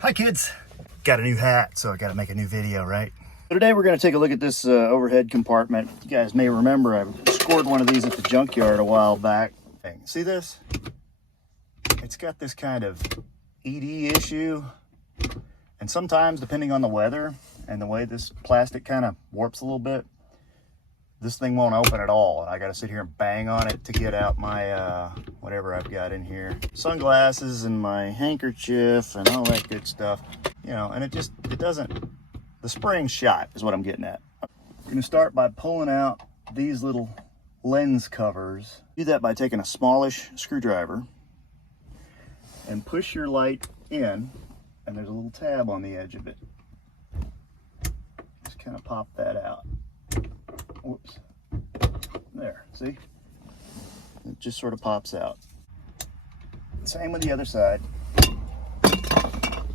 Hi kids, got a new hat, so I gotta make a new video, right? So today we're gonna take a look at this overhead compartment. You guys may remember I scored one of these at the junkyard a while back. See this? It's got this kind of ED issue. And sometimes, depending on the weather and the way this plastic kind of warps a little bit, this thing won't open at all. And I gotta sit here and bang on it to get out my, whatever I've got in here. Sunglasses and my handkerchief and all that good stuff. You know, and it doesn't, the spring's shot is what I'm getting at. I'm gonna start by pulling out these little lens covers. Do that by taking a smallish screwdriver and push your light in, and there's a little tab on the edge of it. Just kind of pop that out. Whoops. There, see? It just sort of pops out. Same with the other side.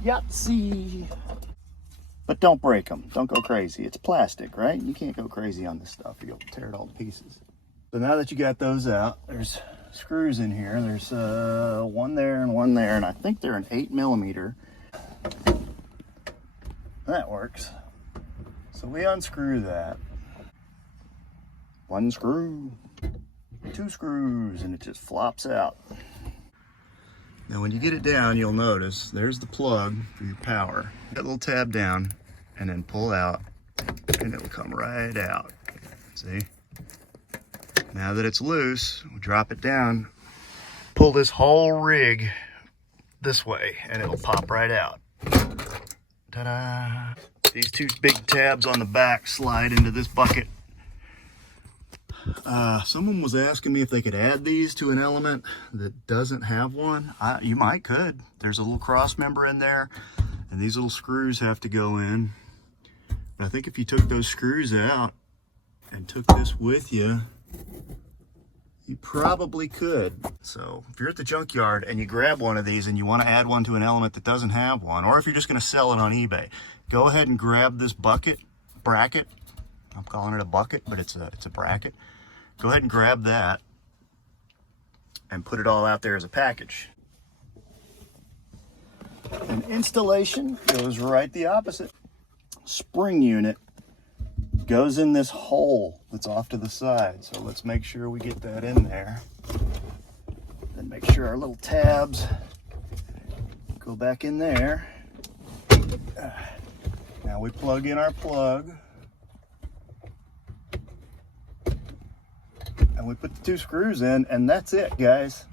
Yahtzee! But don't break them. Don't go crazy. It's plastic, right? You can't go crazy on this stuff. You'll tear it all to pieces. So now that you got those out, there's screws in here. There's one there and one there, and I think they're an 8mm. That works. So we unscrew that. One screw, two screws, and it just flops out. Now when you get it down, you'll notice there's the plug for your power. That little tab down and then pull out and it'll come right out. See? Now that it's loose, we'll drop it down, pull this whole rig this way and it'll pop right out. Ta-da! These two big tabs on the back slide into this bucket. Someone was asking me if they could add these to an element that doesn't have one. You might could. There's a little cross member in there, and these little screws have to go in. But I think if you took those screws out and took this with you, you probably could. So if you're at the junkyard and you grab one of these and you want to add one to an element that doesn't have one, or if you're just going to sell it on eBay, go ahead and grab this bracket. I'm calling it a bucket, but it's a bracket. Go ahead and grab that and put it all out there as a package. And installation goes right the opposite. Spring unit goes in this hole that's off to the side. So let's make sure we get that in there. Then make sure our little tabs go back in there. Now we plug in our plug. And we put the two screws in, and that's it, guys.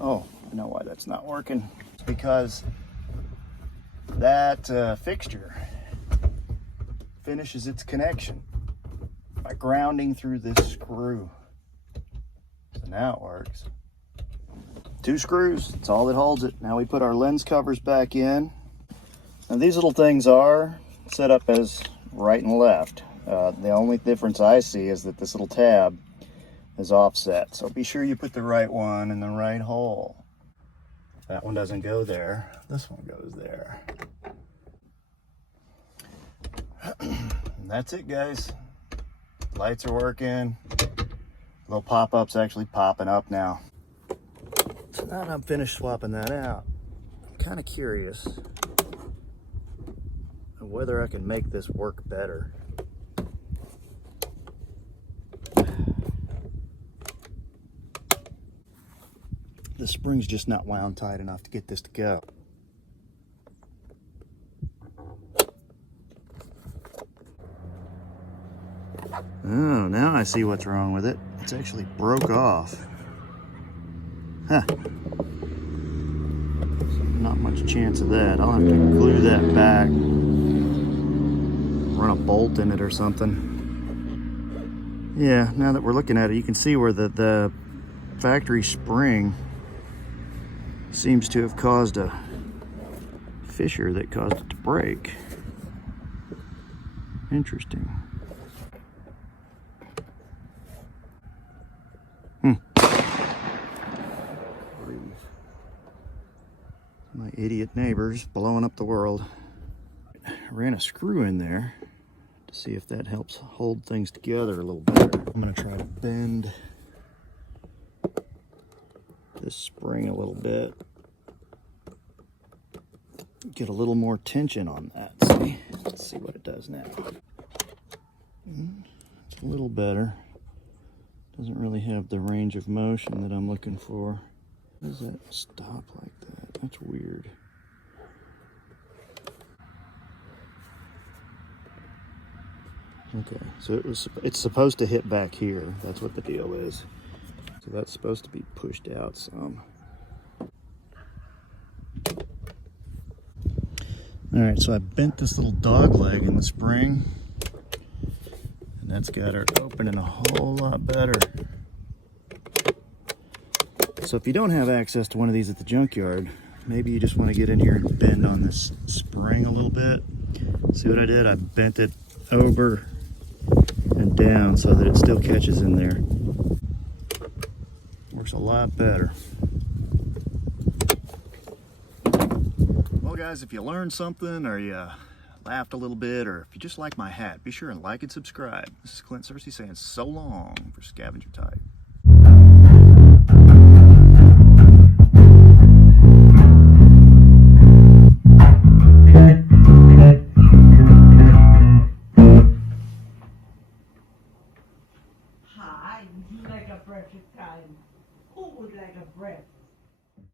Oh, I know why that's not working. It's because that fixture finishes its connection by grounding through this screw. So now it works. Two screws, that's all that holds it. Now we put our lens covers back in. Now these little things are set up as right and left. The only difference I see is that this little tab is offset. So be sure you put the right one in the right hole. That one doesn't go there. This one goes there. And that's it, guys. Lights are working. Little pop-up's actually popping up now. So now that I'm finished swapping that out, I'm kind of curious of whether I can make this work better. The spring's just not wound tight enough to get this to go. Oh, now I see what's wrong with it. It's actually broke off. Huh. So not much chance of that. I'll have to glue that back. Run a bolt in it or something. Yeah, now that we're looking at it, you can see where the factory spring seems to have caused a fissure that caused it to break. Interesting. My idiot neighbors blowing up the world. I ran a screw in there See if that helps hold things together a little better. I'm gonna try to bend this spring a little bit. Get a little more tension on that. See? Let's see what it does now. It's a little better. Doesn't really have the range of motion that I'm looking for. Why does that stop like that? That's weird. Okay, so it's supposed to hit back here. That's what the deal is. So that's supposed to be pushed out some. All right, so I bent this little dog leg in the spring, and that's got her opening a whole lot better. So if you don't have access to one of these at the junkyard, maybe you just want to get in here and bend on this spring a little bit. See what I did? I bent it over and down so that it still catches in there. Works a lot better. Well guys, if you learned something or you laughed a little bit, or if you just like my hat, be sure and like and subscribe. This is Clint Searcy saying so long for Scavenger Type.